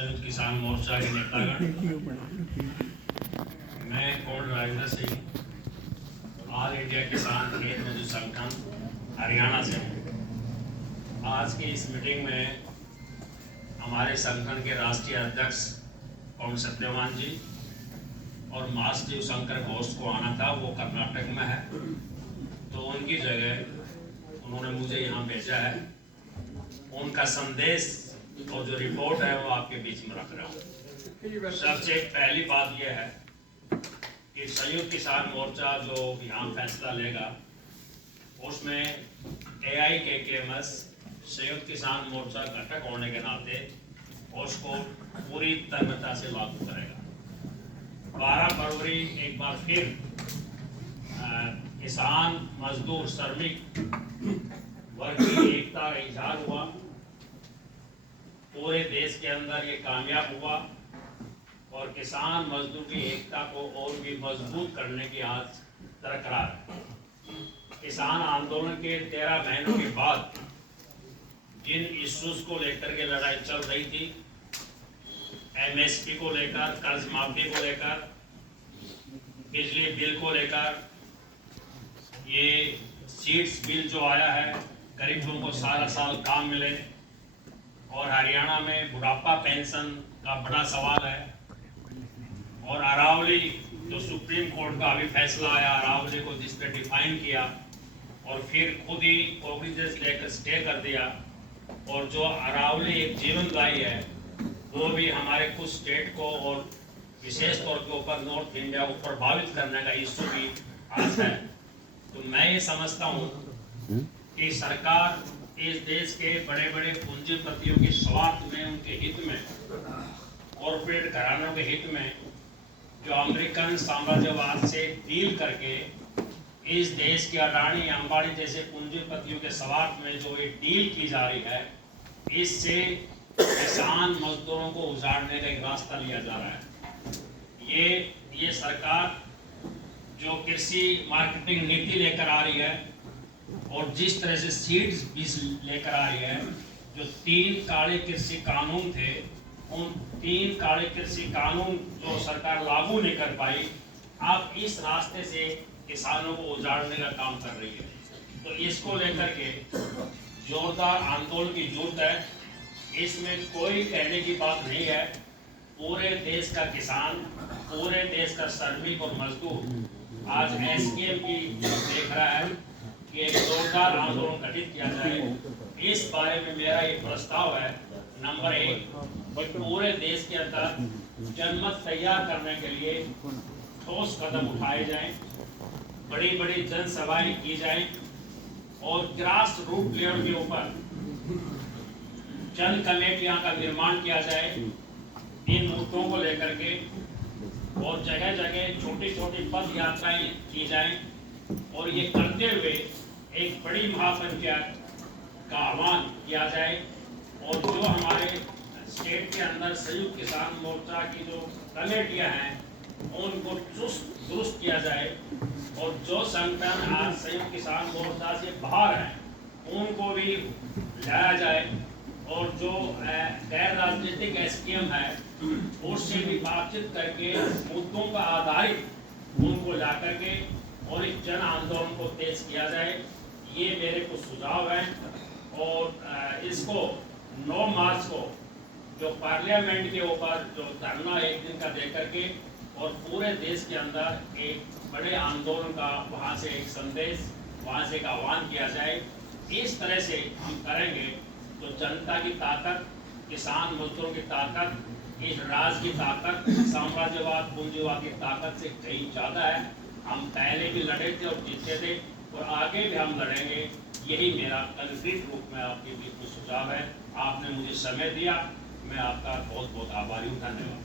संयुक्त किसान मोर्चा के नेतागण, मैं कोट रायगढ़ से ऑल इंडिया किसान खेत मजदूर संगठन हरियाणा से हूँ। आज की इस मीटिंग में हमारे संगठन के राष्ट्रीय अध्यक्ष पवन सत्यवान जी और महासचिव शंकर घोष को आना था, वो कर्नाटक में है, तो उनकी जगह उन्होंने मुझे यहाँ भेजा है। उनका संदेश और जो रिपोर्ट है वो आपके बीच में रख रहा हूँ। सबसे पहली बात यह है कि संयुक्त किसान मोर्चा जो यहाँ फैसला लेगा उसमें AIKKMS संयुक्त किसान मोर्चा घटक होने के नाते उसको पूरी तन्मयता से लागू करेगा। 12 फरवरी एक बार फिर किसान मजदूर श्रमिक वर्ग की एकता का इजहार हुआ। पूरे देश के अंदर ये कामयाब हुआ और किसान मजदूर की एकता को और भी मजबूत करने की आज बरकरार है। किसान आंदोलन के 13 महीनों के बाद जिन इश्यूज को लेकर के लड़ाई चल रही थी, MSP को लेकर, कर्ज माफी को लेकर, बिजली बिल को लेकर, ये सीड्स बिल जो आया है, गरीबों को सारा साल काम मिले, और हरियाणा में बुढ़ापा पेंशन का बड़ा सवाल है, और अरावली जो सुप्रीम कोर्ट का अभी फैसला आया, अरावली को जिस पर डिफाइन किया और फिर खुद ही कॉग्निजेंस लेकर स्टे कर दिया, और जो अरावली एक जीवनदायी है वो भी हमारे कुछ स्टेट को और विशेष तौर के ऊपर नॉर्थ इंडिया को प्रभावित करने का इशू भी आज है। तो मैं ये समझता हूँ कि सरकार इस देश के बड़े बड़े पूंजीपतियों के स्वार्थ में, उनके हित में, कॉर्पोरेट घरानों के हित में, जो अमेरिकन साम्राज्यवाद से डील करके इस देश के अडानी अंबानी जैसे पूंजीपतियों के स्वार्थ में जो ये डील की जा रही है, इससे किसान मजदूरों को उजाड़ने का एक रास्ता लिया जा रहा है। ये सरकार जो कृषि मार्केटिंग नीति लेकर आ रही है और जिस तरह से सीड्स बीज लेकर आ रही है, जो 3 काले कृषि कानून थे, उन 3 काले कृषि कानून जो सरकार लागू नहीं कर पाई, अब इस रास्ते से किसानों को उजाड़ने का काम कर रही है। तो इसको लेकर के जोरदार आंदोलन की जरूरत है। इसमें कोई कहने की बात नहीं है। पूरे देश का किसान, पूरे देश का श्रमिक और मजदूर आज SKM की देख रहा है कि एक जोरदार आंदोलन गठित किया जाए। इस बारे में मेरा ये प्रस्ताव है, नंबर 1, पूरे देश के अंदर जनमत तैयार करने के लिए ठोस कदम उठाए जाएं, बड़ी बड़ी जनसभाएं की जाएं और ग्रास रूट लेवल के ऊपर जन कमेटियां का निर्माण किया जाए इन मुद्दों को लेकर के, और जगह जगह छोटी छोटी पद यात्राएं की जाएं, और ये करते हुए एक बड़ी महापंचायत का आह्वान किया जाए, और जो हमारे स्टेट के अंदर संयुक्त किसान मोर्चा की जो कमेटियां हैं उनको चुस्त दुरुस्त किया जाए, और जो संगठन आज संयुक्त किसान मोर्चा से बाहर हैं उनको भी लाया जाए, और जो गैर राजनीतिक SKM है उससे भी बातचीत करके मुद्दों पर आधारित उनको ला करके और एक जन आंदोलन को तेज किया जाए। ये मेरे कुछ सुझाव हैं, और इसको 9 मार्च को जो पार्लियामेंट के ऊपर जो धरना एक दिन का दे करके और पूरे देश के अंदर एक बड़े आंदोलन का वहाँ से एक संदेश, वहाँ से एक आह्वान किया जाए। इस तरह से हम करेंगे तो जनता की ताकत, किसान मजदूरों की ताकत, इस राज की ताकत, साम्राज्यवाद पूंजीवाद की ताकत से कहीं ज़्यादा है। हम पहले भी लड़े थे और जीते थे, और आगे भी हम लड़ेंगे। यही मेरा कंक्रीट रूप में आपके बीच में सुझाव है। आपने मुझे समय दिया, मैं आपका बहुत बहुत आभारी हूँ। धन्यवाद।